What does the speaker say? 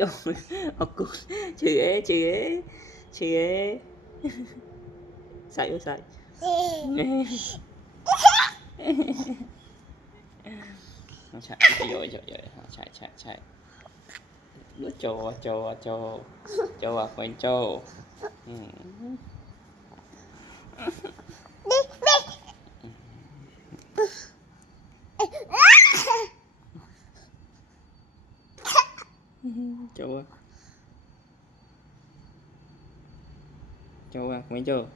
Rồi, aku cie sai chạy rồi chạy nó trâu à quanh trâu trâu à quanh trâu